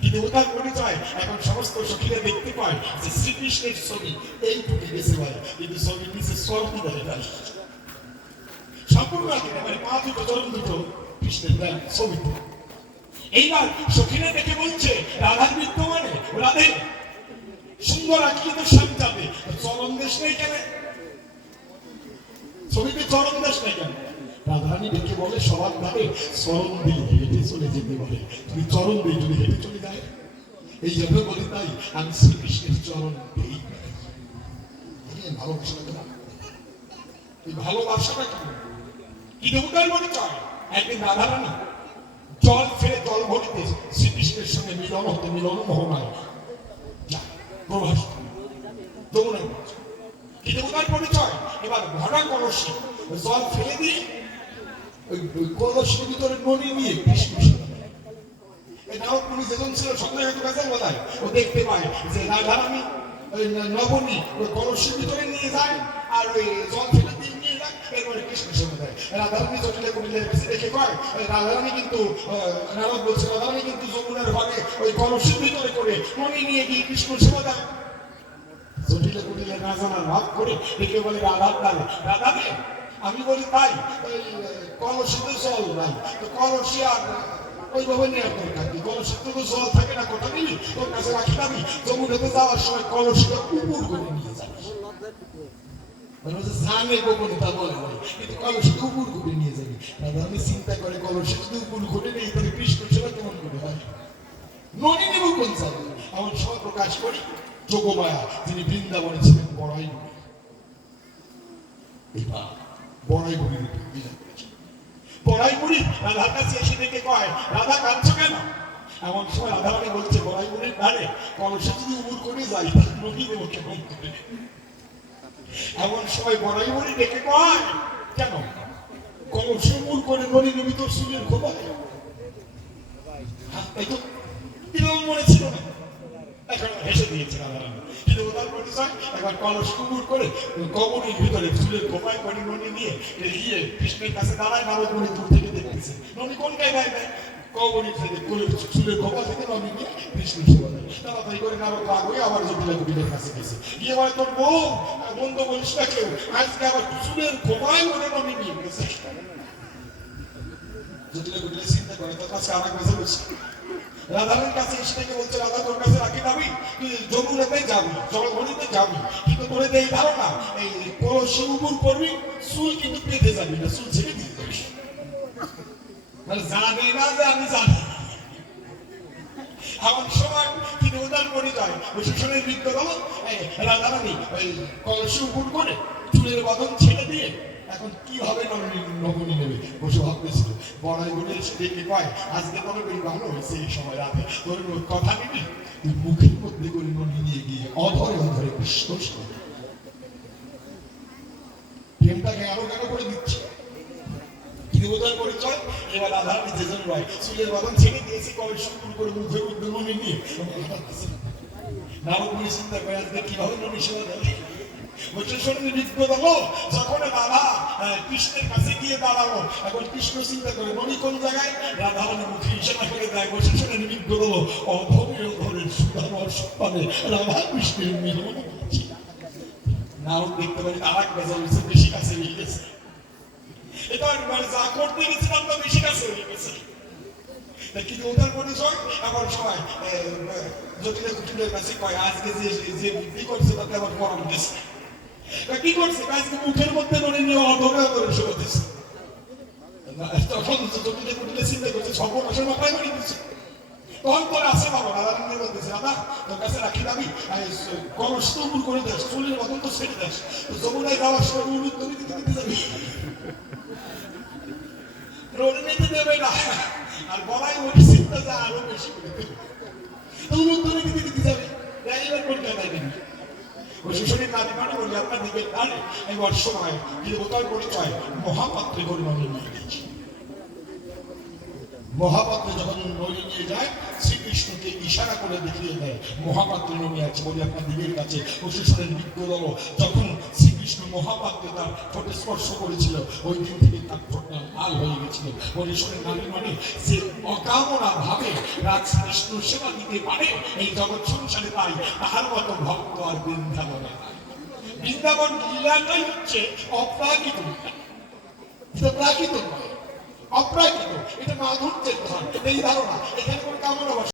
কিন্তু ওটার পরিচয় এখন সমস্ত সখীরা দেখতে পায় যে শ্রীকৃষ্ণের ছবি এইটুকু গেছে ভাই, কিন্তু ছবির নিচে স্বর্গী দেখা যায় সম্পূর্ণ আগে, মানে পা দুটো চরণ দুটো কৃষ্ণের ছবিতে। এইবার সখীরা দেখে বলছে, রাধার বিদ্যমানে রাধে সুন্দর আকৃত শ্যাম যাবে, চরণ দেশ নেই কেন? ছবিতে চরণ দেশ নেই কেন? রাধারানী দেখে বলে, সবার ধারে চরণ দিয়ে হেঁটে চলে যেতে বলে, তুমি চরণ দিয়ে যদি হেঁটে চলে যায়, এই জন্য বলি তাই আমি শ্রীকৃষ্ণের চরণ দিই। ভালোবাসা, এই ভালোবাসাটা কি দেবতার মনে চায়? একদিন রাধারানী জল ফেলে জল ভরিতে শ্রীকৃষ্ণের সঙ্গে মিলন হতে, মিলন মোহনায় প্রভাস যমুনায় কি দেবতার পরিচয়? এবার ভরা কলসি জল ফেলে দিয়ে ওই কলসির ভিতরে ননি নিয়ে কৃষ্ণ এটাও তুমি যেজন ছিল সন্দেহ বোঝায়, ও দেখতে পায় যে রাধারানী ওই নবনী ওই কলসির ভিতরে নিয়ে যায়, আর ওই জল ফেলে দিয়ে নিয়ে যায়, এরপরে কৃষ্ণ সেবা দেয়। রাধারানী জটিলে কুটিলে দেখে কয়, রাধারানী কিন্তু নারদ বলছে, রাধারানী কিন্তু যমুনার ভাগে ওই কলসির ভিতরে করে ননি নিয়ে গিয়ে কৃষ্ণ সেবা দেয়। জটিলে কুটিলে না জানার ভাব করে দেখে বলে, রাধা দ্বারে রাধা রে, আমি বলি তাই, ওই কলসিতে জল নাই, তো কলসি আর ওইভাবে নেওয়ার দরকার কি? কলসিতে তো জল থাকে না, কোথা নিবি? তোর কাছে রাখি যাবি, যমুনাতে যাওয়ার সময় কলসিটা উপর করে নিয়ে যাবি। জানে গোপনে তা বলে নাই, কিন্তু কলসিটা উপর করে নিয়ে যাবি। দাদা আমি চিন্তা করে, কলসি যদি উপর করে নেই, তাহলে কৃষ্ণ সেবা কেমন করে হয়? ননি নেব কোন যাবে? এমন সময় প্রকাশ করি যোগমায়া, তিনি বৃন্দাবনে ছিলেন বড়াই বুড়ি। এবার বড়াই বুড়ির বিদায় করেছেন। বড়াই বুড়ি রাধার কাছে এসে দেখে কয়, রাধা কাঁদছো কেন? এমন সময় রাধারানী বলছে, বড়াই বুড়ির ধারে কলসি যদি উপর করে যাই, নদী দেবো কেমন করে? এমন সময় বড়াই বুড়ি দেখে কয়, কেন কলসি উপর করে নদী নবী তোর চুলের খোপায়? তাই তো বিরল মনে ছিল না। এখন হেসে দিয়েছে রাধারানী। কিন্তু ওনার পরিচয় একবার কলস কুকুর করে কবরের ভিতরে চুলের খোপায় করে ননি নিয়ে গিয়ে কৃষ্ণের কাছে দাঁড়ায়, নারদ মুনি দূর থেকে দেখতেছে। ননি কোন জায়গায় দেয়? কবরের থেকে চুলের খোপা থেকে ননি নিয়ে কৃষ্ণ সেবা দেয়। তাড়াতাড়ি করে নারদ রাগ হয়ে আবার জটিলা কবিরের কাছে গেছে, গিয়ে বলে তোর বউ বন্ধু বলিস না কেউ, আজকে আবার চুলের খোপায় করে ননি নিয়ে গেছে। জটিলা কবির চিন্তা করে তোর কাছে আর এক বছর বলছে। রাধারানীর কাছে এসে থেকে বলছে, রাধা তোর কাছে রাখি যাবি, তুই যমুনাতে যাবি, জলঘনিতে যাবি, কিন্তু তোর এই ধারণা এই কলসি উপুর করবি, চুল কিন্তু পেতে যাবি না, চুল ছেড়ে দিয়ে যাবি। জানে না যে আমি জানি। এমন সময় তিনি উদার পরিচয় প্রশাসনের বিজ্ঞ হলো রাধারানী ওই কলসি উপুর করে চুলের বদন ছেড়ে দিয়ে এখন কিভাবে নবনী নেবে বসে ভাবতেছিল। বড়াই বলে এসে দেখে কয়, আজকে তবে বেশ ভালো হয়েছে এই সময় রাতে, তোর কথা নিবি, তুই মুখের মধ্যে করে ননী নিয়ে গিয়ে অধরে অধরে বিশ্বাস করে প্রেমটাকে আরো কেন করে দিচ্ছে। কিন্তু ওদের পরিচয় এবার রাধারানী যেজন রয় চুলের বদন ছেড়ে দিয়েছে, কলসি উপুর করে মুখের মধ্যে ননী নিয়ে নারদ মুনি চিন্তা করে আজকে কিভাবে ননী সেবা দেবে। যখন রাধা কৃষ্ণের কাছে গিয়ে দাঁড়ালো, এখন কৃষ্ণ চিন্তা করে ননী কোন জায়গায়, রাধারানী মুখে ইশারা করে দেয়। বৈশেষণের বিজ্ঞ হলো অধরে অধরে সুধার সপ্তাহে রাধা কৃষ্ণের মিলন হচ্ছে। নারদ দেখতে পারি আর এক বেজা হয়েছে, বেশি কাছে হয়ে গেছে। এটা যা করতে গেছিলাম তো বেশি কাছে হয়ে গেছে। কিন্তু ওটার পরিচয় আবার সবাই জটিলা কুটিলের কাছে কয়, আজকে যে বুদ্ধি করছে তাতে আবার গরম দিচ্ছে। কি করছে? আজকে মুখের মধ্যে নড়ে নিয়ে অধরে অধরে সেবা দিচ্ছে। তখন জটিলা কুটিলে চিন্তা করছে, সর্বনাশের মাথায় বাড়ি দিচ্ছে। তখন তোর আছে বাবা রাধারানী বলতেছে, রাধা তোর কাছে রাখি যাবি, কলস তো উপুর করে দেশ, চুলের বদন তো ছেড়ে দেশ, যমুনায় যাওয়ার সময় উড়ুত্তরি দিতে যাবি, রোডে নিতে দেবে না। আর বলাই ওই চিন্তা যা আরো বেশি করে দেবে, উড়ুত্তরি দিতে যাবে, ড্রাইভার কলকাতায় দিবি। প্রশাসনের নারী মানে বলি আপনার দিকে তাহলে এবার সময় কিন্তু ওটার পরিচয় মহাপাত্রে করে ননী নিয়ে গেছে। মহাপাত্রে যখন ননী নিয়ে যায়, শ্রীকৃষ্ণকে ইশারা করে দেখিয়ে দেয় মহাপাত্রে ননী আছে বলে আপনার দিকের কাছে। প্রশাসনের বিজ্ঞ দল যখন শ্রীকৃষ্ণ মহাপাত্রে তার ঠোঁটে স্পর্শ করেছিল, ওই দিন থেকে তার ঠোঁটটা লাল হয়ে গেছিল। পরিসরের নারী মানে যে অকামনা ভাবে রাজকৃষ্ণ সেবা দিতে পারে এই জগৎ সংসারে, তাই তাহার মতো ভক্ত আর বৃন্দাবনে। বৃন্দাবন লীলাটাই হচ্ছে অপ্রাকৃত, প্রাকৃত নয়, অপ্রাকৃত। এটা মাধুর্যের ধারণ, এই ধারণা। এখানে কোনো কামনা